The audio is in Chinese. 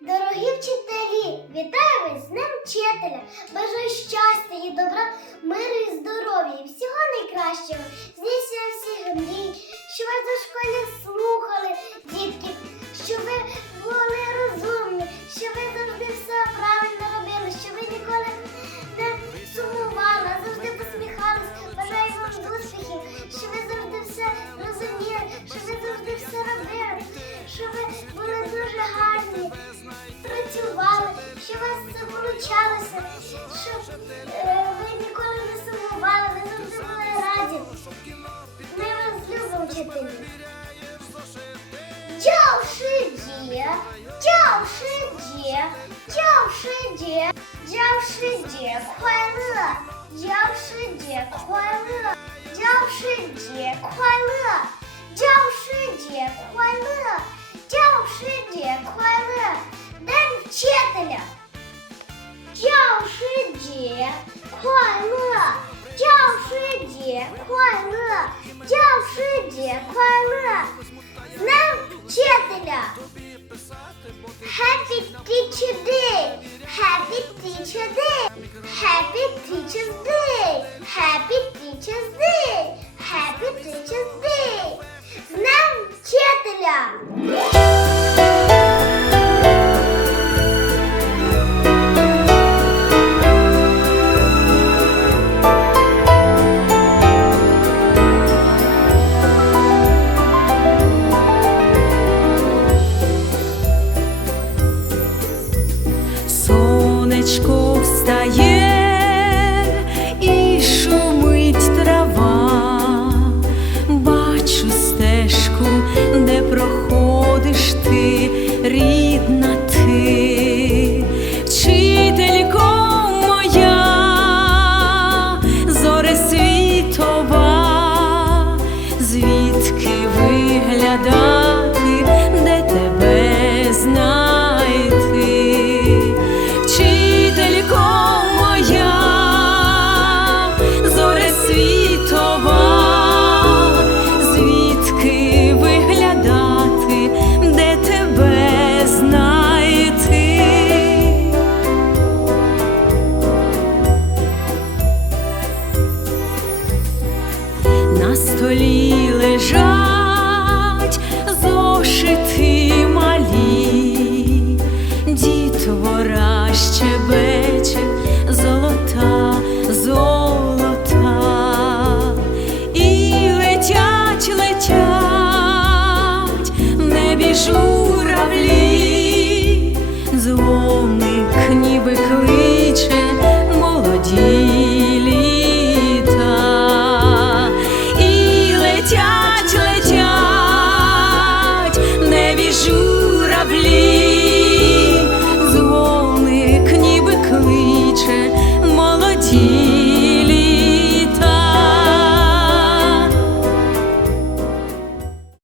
Дорогі вчителі, вітаю вас з ним, вчителя! Бажаю щастя і добра, миру і здоров'я і всього найкращого. Здійснює всіх мрій, що вас до школі слухали. 教师节教师节，教师节，教师节快乐，教师节快乐，教师节快乐，教师节快乐教师节 шиді, 的了，教师 Teacher Day! Happy Teacher's Day! Happy silhuete.